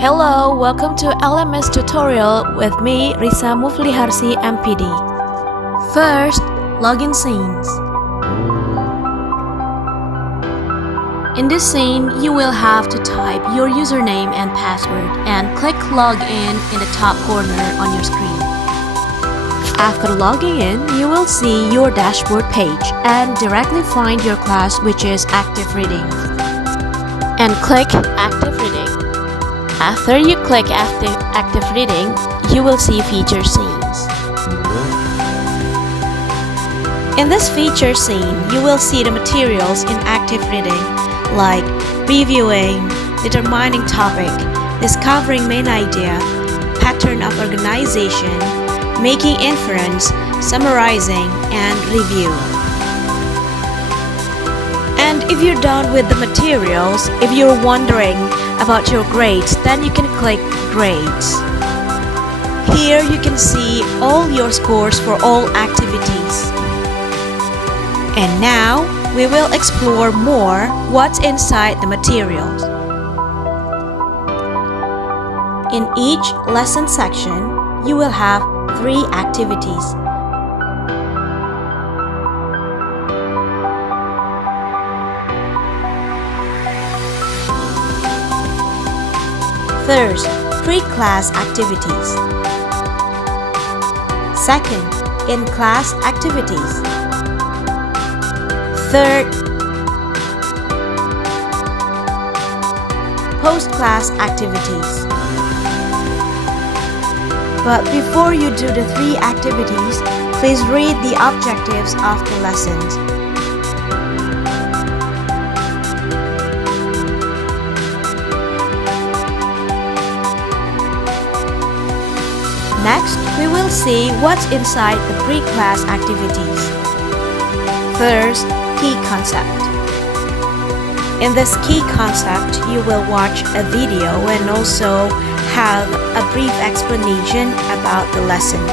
Hello, welcome to LMS tutorial with me, Risa Mufliharsi MPD. First, login scenes. In this scene, you will have to type your username and password and click login in the top corner on your screen. After logging in, you will see your dashboard page and directly find your class, which is Active Reading. And click Active Reading. After you click Active Reading, you will see feature scenes. In this feature scene, you will see the materials in Active Reading like reviewing, determining topic, discovering main idea, pattern of organization, making inference, summarizing, and review. And if you're done with the materials, if you're wondering about your grades, then you can click Grades. Here you can see all your scores for all activities. And now we will explore more what's inside the materials. In each lesson section, you will have 3 activities. First, pre-class activities. Second, in-class activities. Third, post-class activities. But before you do the 3 activities, please read the objectives of the lessons. Next, we will see what's inside the pre-class activities. First, key concept. In this key concept, you will watch a video and also have a brief explanation about the lesson.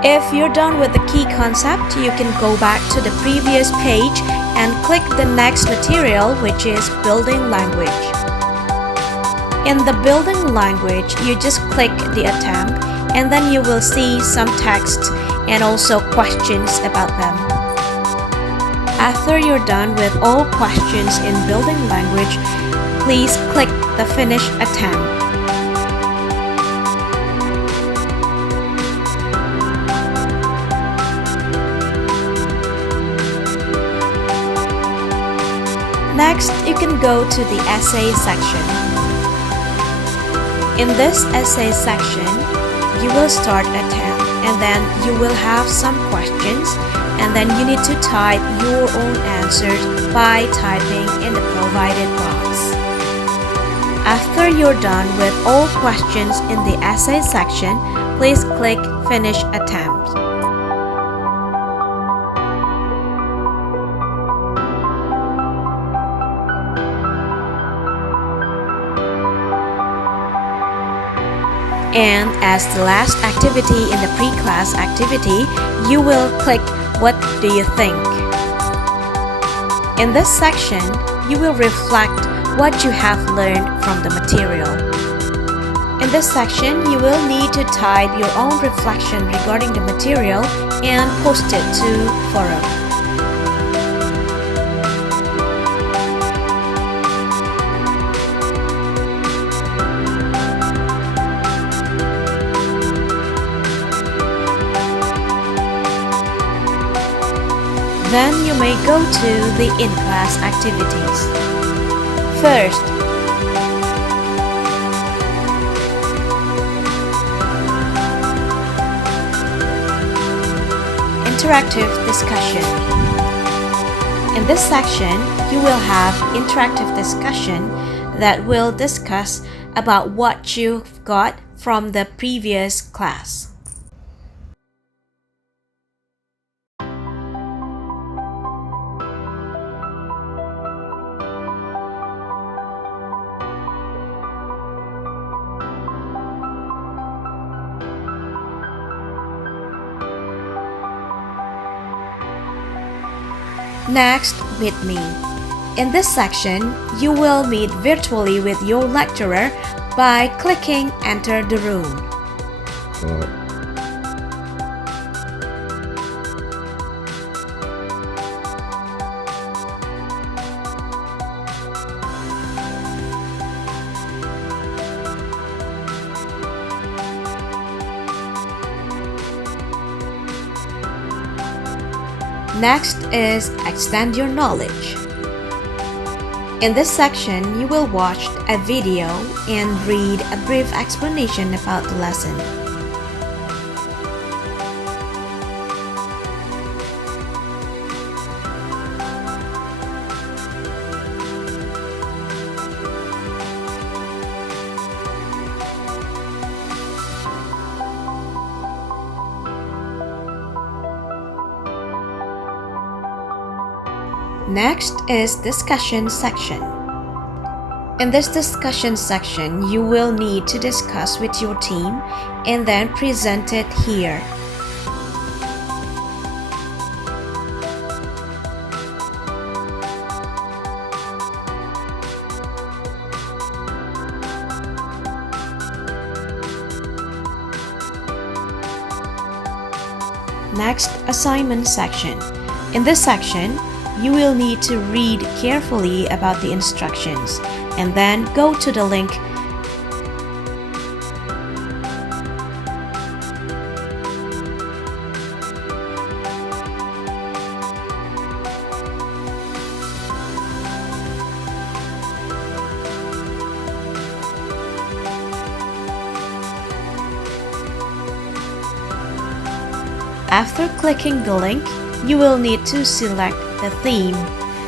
If you're done with the key concept, you can go back to the previous page and click the next material, which is building language. In the building language, you just click the attempt and then you will see some text and also questions about them. After you're done with all questions in building language, please click the finish attempt. Next, you can go to the essay section. In this essay section, you will start a tab and then you will have some questions and then you need to type your own answers by typing in the provided box. After you're done with all questions in the essay section, please click Finish Attempt. And as the last activity in the pre-class activity, you will click What do you think? In this section, you will reflect what you have learned from the material. In this section, you will need to type your own reflection regarding the material and post it to forum. Then you may go to the in-class activities. First, interactive discussion. In this section, you will have interactive discussion that will discuss about what you've got from the previous class. Next, meet me. In this section, you will meet virtually with your lecturer by clicking Enter the room. Next is Extend Your Knowledge. In this section, you will watch a video and read a brief explanation about the lesson. Next is Discussion section. In this discussion section, you will need to discuss with your team and then present it here. Next, Assignment section. In this section, you will need to read carefully about the instructions and then go to the link. After clicking the link, you will need to select the theme,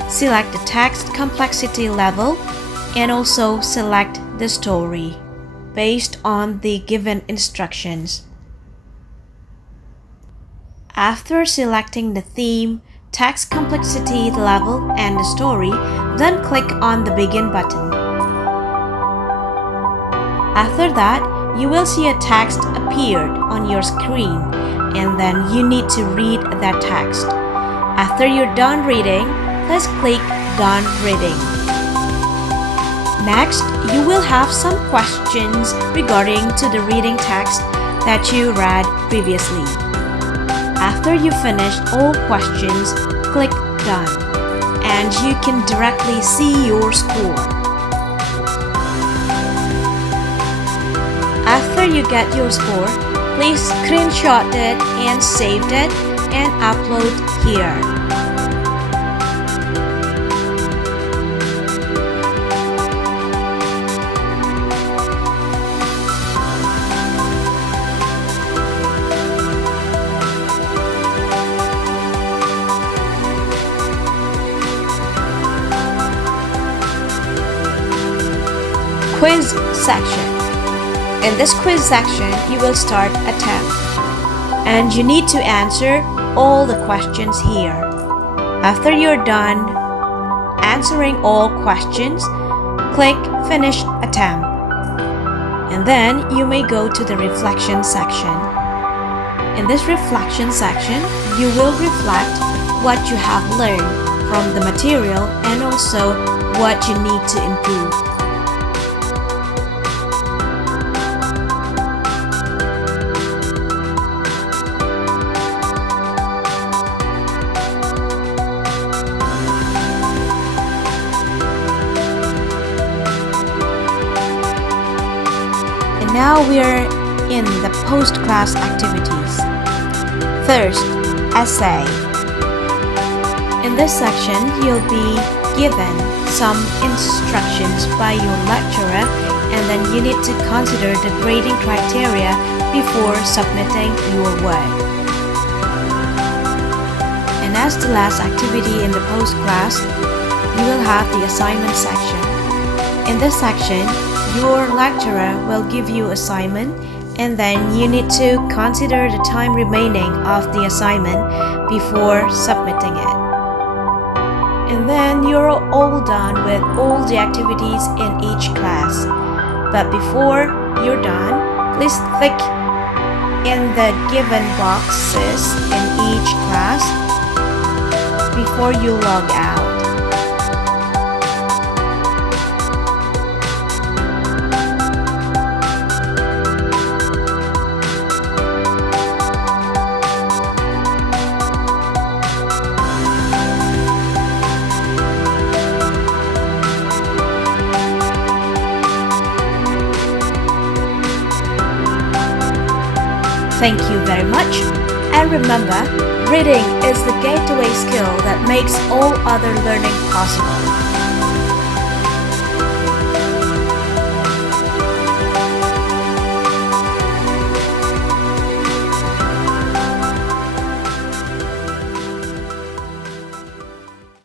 select the text complexity level, and also select the story based on the given instructions. After selecting the theme, text complexity level, and the story, then click on the Begin button. After that, you will see a text appeared on your screen, and then you need to read that text. After you're done reading, please click Done Reading. Next, you will have some questions regarding to the reading text that you read previously. After you finish all questions, click Done, and you can directly see your score. After you get your score, please screenshot it and save it and upload here. Quiz section. In this quiz section, you will start a attempt, and you need to answer all the questions here. After you're done answering all questions, click Finish Attempt, and then you may go to the reflection section. In this reflection section, you will reflect what you have learned from the material and also what you need to improve. Now we're in the post-class activities. First, essay. In this section, you'll be given some instructions by your lecturer, and then you need to consider the grading criteria before submitting your work. And as the last activity in the post-class, you will have the assignment section. In this section, your lecturer will give you assignment, and then you need to consider the time remaining of the assignment before submitting it. And then you're all done with all the activities in each class. But before you're done, please click in the given boxes in each class before you log out. Thank you very much. And remember, reading is the gateway skill that makes all other learning possible.